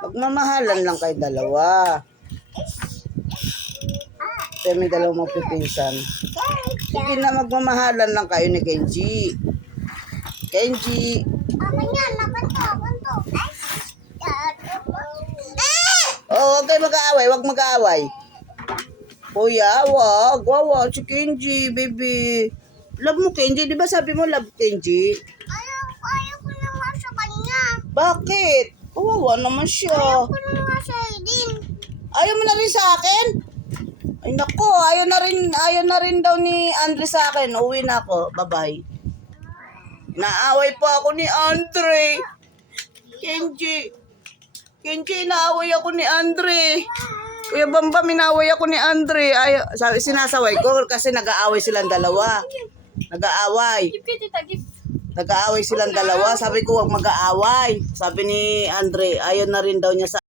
Magmamahalan lang kayo dalawa. Kaya may dalawang magpipinsan. Sige na, magmamahalan lang kayo ni Kenji. Kenji. Oh, huwag kayo mag-aaway. Huwag mag-aaway. Kuya, wag. Si Kenji, baby. Love mo Kenji. Di ba sabi mo love Kenji? Ayaw ko naman sa kanya. Bakit? Kawawa naman siya. Ayaw ko naman sa din. Ayaw mo na rin sa akin? Ay nako, ayaw na rin daw ni Andre sa akin. Uwi na ako. Bye-bye. Naaway po ako ni Andre. Kenji, naaway ako ni Andre. Kuya Bamba, minaway ako ni Andre. Ay, sinasaway ko kasi nag-aaway silang dalawa. Nag-aaway silang dalawa. Sabi ko, huwag mag-aaway. Sabi ni Andre, ayaw na rin daw niya sa